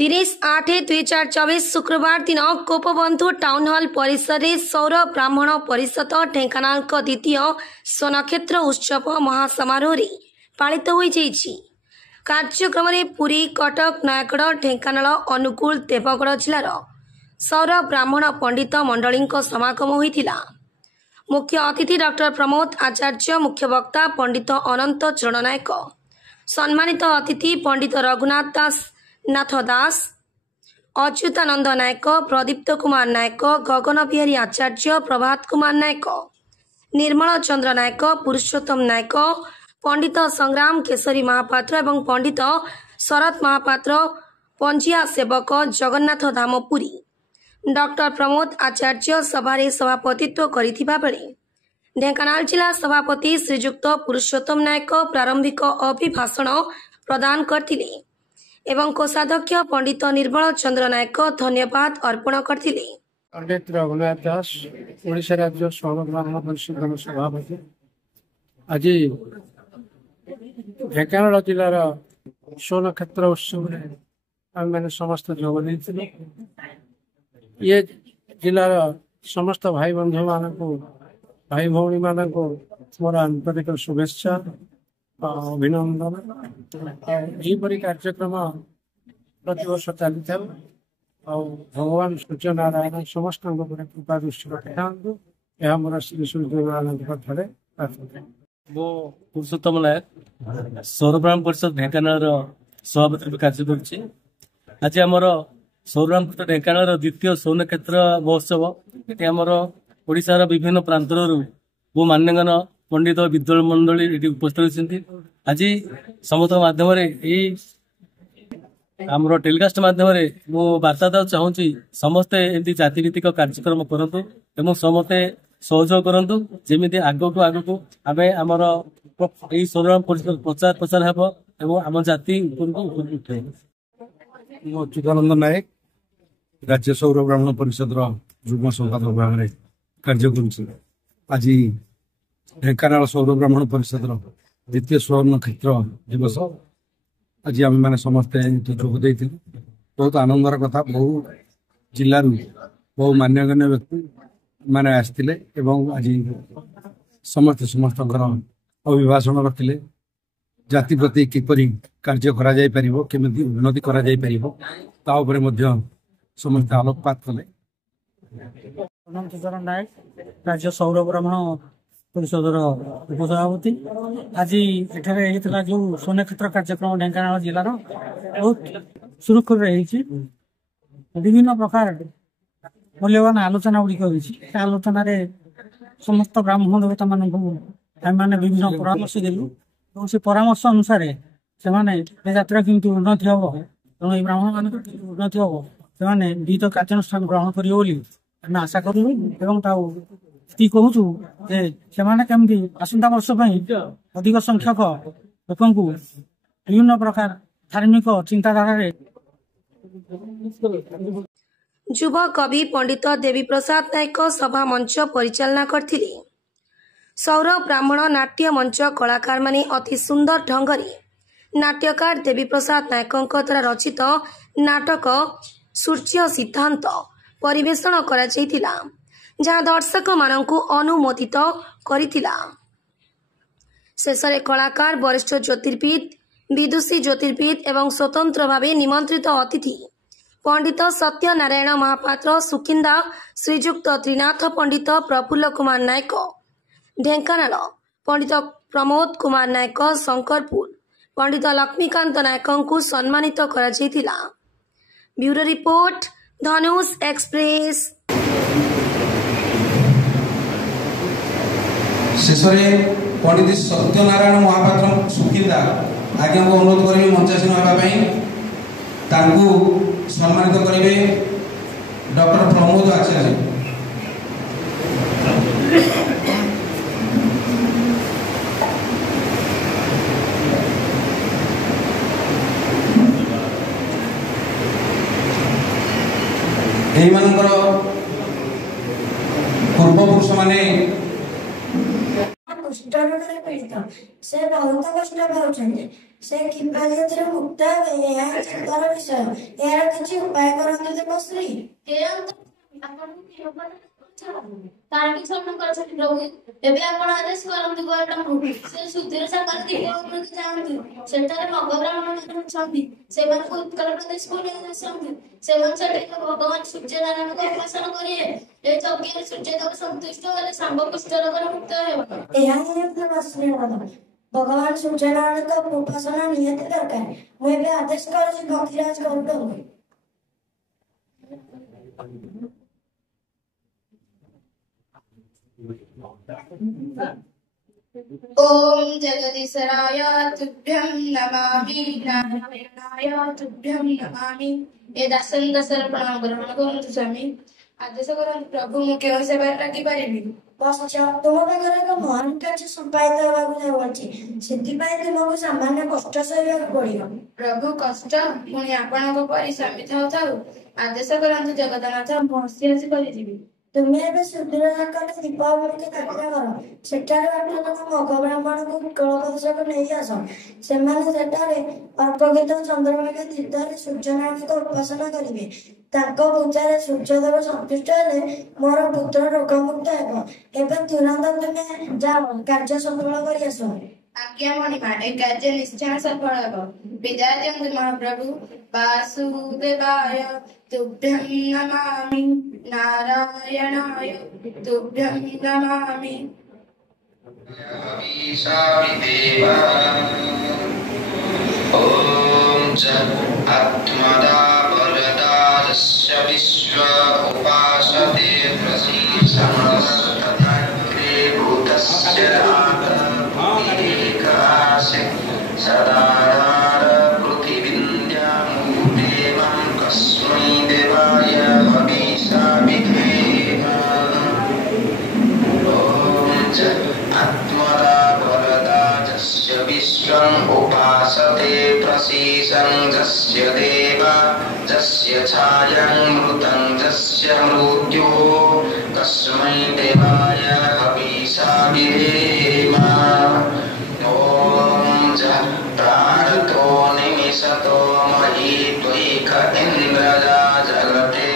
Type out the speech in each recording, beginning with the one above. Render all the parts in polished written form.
30/8/2024 शुक्रवार दिन Gopabandhu town hall परिसर में सौर ब्राह्मण परिषद ढेंकानाल द्वितीय स्वनक्षत्र उत्सव महासमारोह पालित हो कार्यक्रम में पुरी कटक नयागढ़ ढेंकानाल अनुगुल देवगढ़ जिलार सौर ब्राह्मण पंडित मंडली समागम होता। मुख्य अतिथि डॉक्टर प्रमोद आचार्य, मुख्य वक्ता पंडित अनंत चरण नायक, सम्मानित अतिथि पंडित रघुनाथ नाथ दास, अच्युतानंद नायक, प्रदीप्त कुमार नायक, गगन बिहारी आचार्य, प्रभात कुमार नायक, निर्मल चंद्र नायक, पुरुषोत्तम नायक, पंडित संग्राम केशरी महापात्र एवं पंडित शरद महापात्र, पंजिया सेवक जगन्नाथ धामपुरी। डॉक्टर प्रमोद आचार्य सभारे सभापतित्व करिथिबा बेले ढेंकानाल जिला सभापति श्रीजुक्त पुरुषोत्तम नायक प्रारंभिक अभिभाषण प्रदान करथिले एवं कोषाध्यक्ष पंडित निर्मल चंद्र नायक धन्यवाद अर्पण करथिले। पंडित रघुनाथ दास ओडिशा राज्य सौर ब्राह्मण परिषद सभापति आज ढेंकानाल जिलार स्वनक्षत्र उत्सव में आम मैंने समस्त जोग देते। ये जिलार समस्त भाई बंधु मान को भाई भौणी मान को मोर आंतरिक शुभेच्छा अभिनंदन। यहपरी कार्यक्रम प्रतिवर्ष चली था भगवान सूर्य नारायण समस्त कृपा दृष्टि रखी यह मोर श्री सूर्य नारायण मो पुरुषोत्तम नायक सौर ब्राह्मण परिषद ढेंकानाल सभापति कार्य करुच्ची। आज आमर सौर ब्राह्मण ढेंकानाल द्वितीय स्वनक्षत्र महोत्सव ये आमर ओडिशार विभिन्न प्रांतर बहु मान्यगण पंडित विद्वान मंडली ये उपस्थित होती। आज समस्त माध्यम आमर टेलीकास्ट माध्यम मु वार्ता देना चाहूँगी समस्ते एमती जातिभित्तिक कार्यक्रम करतु एवं समस्ते सहयोग करतु जमी आग को आग को आम आमर सौर परिषद प्रचार प्रसार हे और आम जाति उठे। अच्युतानंद नायक राज्य सौर ब्राह्मण परिषद युग्म संपादक भाव में कार्य करुच्ची। आज ढेंकानाल सौर ब्राह्मण परिषद द्वितीय स्वर्ण क्षेत्र दिवस आज आम मैंने समस्ते जोग देते बहुत आनंदर कथा। बहु जिलूर बहु मान्यगण्य व्यक्ति मैंने आसते आज समस्त समस्त अभिभाषण रखिले जाति प्रति किपरि कार्य करा जाय परिबो केमिति उन्नति करा जाय परिबो ता उपरे मध्य समस्त आलोकपात कले। अनंत चरण नायक राज्य सौर ब्राह्मण परिषद उपसभापति आज एठारे जो स्वनक्षत्र कार्यक्रम ढेंकानाल जिलार बहुत सुरक्षित रही विभिन्न प्रकार मूल्यवान आलोचना गुड़िक होती। आलोचन समस्त ब्राह्मण देवता मानक आम विभिन्न परामर्श देलु और से परामर्श अनुसार से यात्रा केमती उन्नति हम तेणु ये ब्राह्मण मान उन्नति हम से विहित कार्यानुष्ठान ग्रहण करें आशा करूँ कहूँ से केमती आसंता वर्ष अधिक संख्यक लोक विभिन्न प्रकार धार्मिक चिंताधारा युव कवि पंडित देवी प्रसाद नायक सभा मंच परिचालना करथिले। सौर ब्राह्मण नाट्य मंच कलाकार माने अति सुंदर ढंगरे नाट्यकार देवी प्रसाद नायक द्वारा रचित नाटक सूर्य सिद्धांत परिवेषण करा जायतिला जहां दर्शक मानकु अनुमोदित करितिला। शेषरे कलाकार वरिष्ठ ज्योतिर्विद विदुषी ज्योतिर्विद एवं स्वतंत्र भावे निमंत्रित अतिथि पंडित सत्यनारायण महापात्र सुकिंदा, श्रीजुक्त त्रिनाथ पंडित प्रफुल्ल कुमार नायक ढेंकानाल, पंडित प्रमोद कुमार नायक शंकरपुर, पंडित लक्ष्मीकांत नायक को सम्मानित करा जायतिला। ब्यूरो रिपोर्ट धनुष एक्सप्रेस। शेषरे पंडित सत्यनारायण महापात्र सुकिंदा आज्ञा को अनुरोध करेंगे मंचासीन होगा सम्मानित करेंगे डॉक्टर प्रमोद आचार्य। पूर्वपुरुष माने କୁଷ୍ଠ ରୋଗରେ ପୀଡ଼ିତ। ସେ ବହୁତ କଷ୍ଟ ପାଉଛନ୍ତି। ସେ କିପରି ଏଥିରୁ ମୁକ୍ତ ହେବେ ଏହା ଚିନ୍ତାର ବିଷୟ। ଏହାର କିଛି ଉପାୟ କରନ୍ତୁ ଦେବଶ୍ରୀ। କାହିଁକି ସ୍ୱପ୍ନ କରିଛନ୍ତି ପ୍ରଭୁ? ଏବେ ଆପଣ ଆଦେଶ କରନ୍ତୁ ଗୌତମକୁ ସେ ସୁଧୀର ସାଗର ଦୀପକୁ ଯାଆନ୍ତୁ। ସେଠାରେ ମଗ ବ୍ରାହ୍ମଣ ମାନେ ଅଛନ୍ତି। ସେମାନଙ୍କୁ ଉତ୍କଳ ପ୍ରଦେଶକୁ ନେଇ ଆସନ୍ତୁ। ସେମାନେ ସେଠାରେ ଭଗବାନ ସୂର୍ଯ୍ୟନାରାୟଣଙ୍କୁ ଉପାସନା କରିବେ। ଏ ଯଜ୍ଞରେ ସୂର୍ଯ୍ୟଦେବ ସନ୍ତୁଷ୍ଟ ହେଲେ ଶାମ୍ବ କୁଷ୍ଠ ରୋଗରୁ ମୁକ୍ତ ହେବ। ଏହା ନିହାତି ଆଶୀର୍ବାଦ। ଭଗବାନ ସୂର୍ଯ୍ୟନାରାୟଣଙ୍କ ଉପାସନା ନିହାତି ଦରକାର। ମୁଁ ଏବେ ଆଦେଶ କରୁଛି ଭକ୍ତିରାଜ ଗୌତମକୁ। ओम जगदीश्वराय तुभ्यं नमामि नारायणाय तुभ्यं नमामि। ए दासन दशर प्रणाम ग्रहण करନ୍ତୁ ସ୍ୱାମୀ। आदेश କରନ୍ତୁ ପ୍ରଭୁ ମୁଁ କେଉଁ ସେବାରେ ଲାଗିପାରିବି? ବତ୍ସ ତୁମ ପାଖରେ ଏକ ମହାନ କାର୍ଯ୍ୟ ସମ୍ପାଦିତ ହେବାକୁ ଯାଉଅଛି। ସେଥିପାଇଁ ତୁମକୁ ସାମାନ୍ୟ କଷ୍ଟ ସହିବାକୁ ପଡ଼ିବ। ପ୍ରଭୁ କଷ୍ଟ ପୁଣି ଆପଣଙ୍କ ପରି ସ୍ୱାମୀ ଥାଉ ଥାଉ ଆଦେଶ କରନ୍ତୁ ଜଗନ୍ନାଥ ମୁଁ ହସି ହସି କରିଯିବି। ତୁମେ ଏବେ ସୁଦୂର ଯାକରେ ଦୀପାବଳିକୁ ଯାତ୍ରା କର। ସେଠାରେ ଆପଣଙ୍କ ମଗ ବ୍ରାହ୍ମଣଙ୍କୁ ଉତ୍କଳ ପ୍ରଦେଶକୁ ନେଇ ଆସ। ସେମାନେ ସେଠାରେ ଅର୍ପଗୀତ ଚନ୍ଦ୍ରଭାଗା ତୀର୍ଥରେ ସୂର୍ଯ୍ୟନାରାୟଣଙ୍କ ଉପାସନା କରିବେ। ତାଙ୍କ ପୂଜାରେ ସୂର୍ଯ୍ୟଦେବ ସନ୍ତୁଷ୍ଟ ହେଲେ ମୋର ପୁତ୍ର ରୋଗମୁକ୍ତ ହେବ। ଏବେ ତୁରନ୍ତ ତୁମେ ଯାଅ କାର୍ଯ୍ୟ ସଫଳ କରି ଆସ। आज्ञा मणिमा ए कार्य निश्चय सफल ହେବ। विदाय दियन्तु महाप्रभु। वासुदेवाय तुभ्यं नमामि नारायणाय तुभ्यं नमामि। ओम च आत्मदा वरदास्य विश्व उपासते प्रसीदमस्तके भूतस्य सदाधार पृथिवीन्द्यामुदेवं कस्मै देवाय हविषा विधेम। ओम च आत्मदा वरदास्य विश्वम् उपासते प्रसीदं जस्य देवा जस्य छायां मृतं जस्य मृत्यो कस्मै देवाय हविषा विधेम। प्राणतो निमिषतो मही त्वैक इन्द्रजा जगते।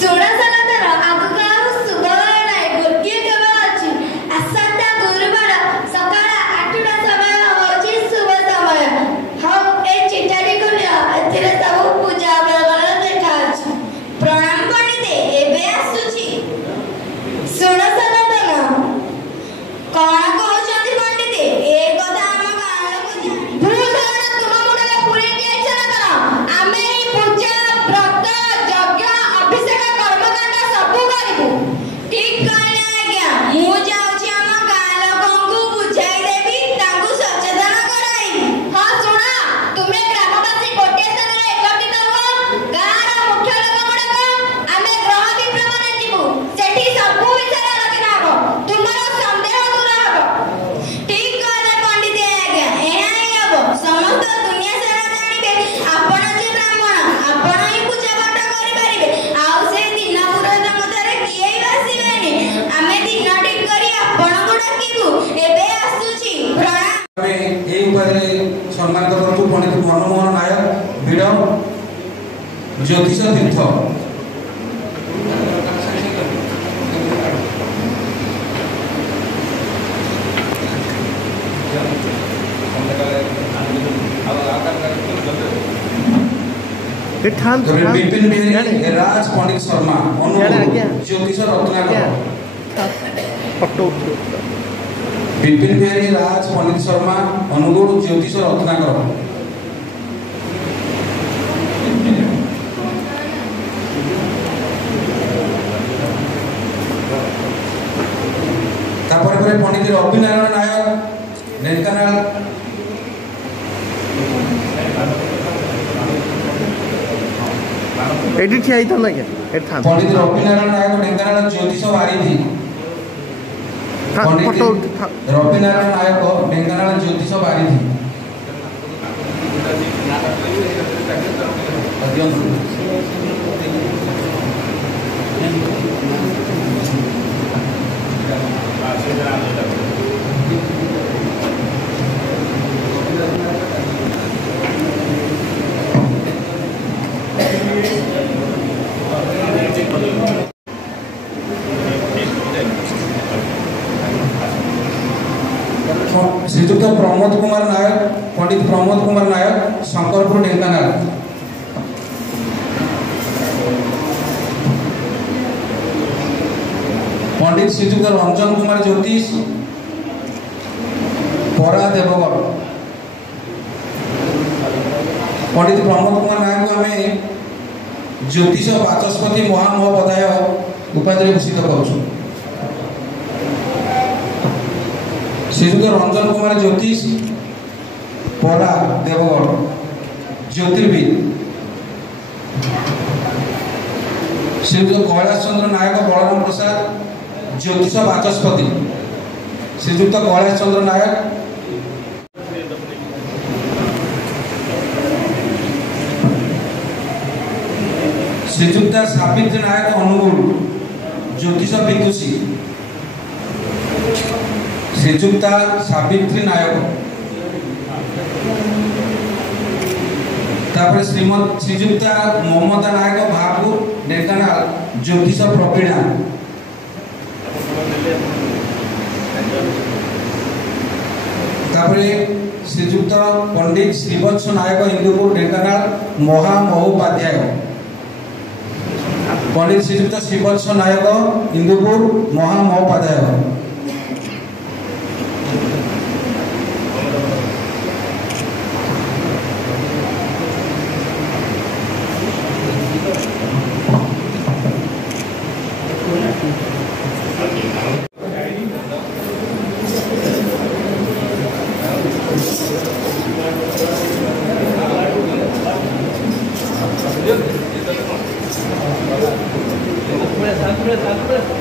सुण सनातन आगु शुभवार गोटे केवल अच्छी आसंता गुरुवार सम्मानित करूँ पंडित मनमोहन नायक भिड़ ज्योतिष तीर्थ विपिन बिहारी राज पंडित शर्मा ज्योतिष रत्नाकर विपिन बिहारी राज पंडित शर्मा अनुगुण ज्योतिष रत्नाकर पंडित रविनारायण नायक ढेंकानाल पंडित रविनारायण नायक ढेंकानाल ज्योतिष वारिधि पंडित रविनारायण नायक ढेंकानाल ज्योतिष वारिधि श्रीजुक्त प्रमोद कुमार नायक पंडित प्रमोद कुमार नायक शंकरपुर ढेंकानाल पंडित श्रीजुक्त रंजन कुमार ज्योतिष परा देवगढ़ पंडित प्रमोद कुमार नायक को आम ज्योतिष बाचस्पति महामहोपाध्याय उपाधि भूषित करूँ श्रीजुक्त रंजन कुमार ज्योतिष परा देवगढ़ ज्योतिर्विद श्रीजुक्त कैलाश चंद्र नायक बलराम प्रसाद ज्योतिष बाचस्पति श्रीजुक्त कैलाश चंद्र नायक श्रीजुक्त सावित्री नायक अनुगुण ज्योतिष विदुषी श्रीजुक्ता सावित्री नायक श्रीजुक्ता ममता नायक भागपुर ढेंकानाल ज्योतिष प्रवीणा श्रीजुक्त पंडित श्रीवत्स नायक इंदुपुर ढेंकानाल महामहोपाध्याय पंडित श्रीजुक्त श्रीवत्स नायक इंदुपुर महामहोपाध्याय Sabe,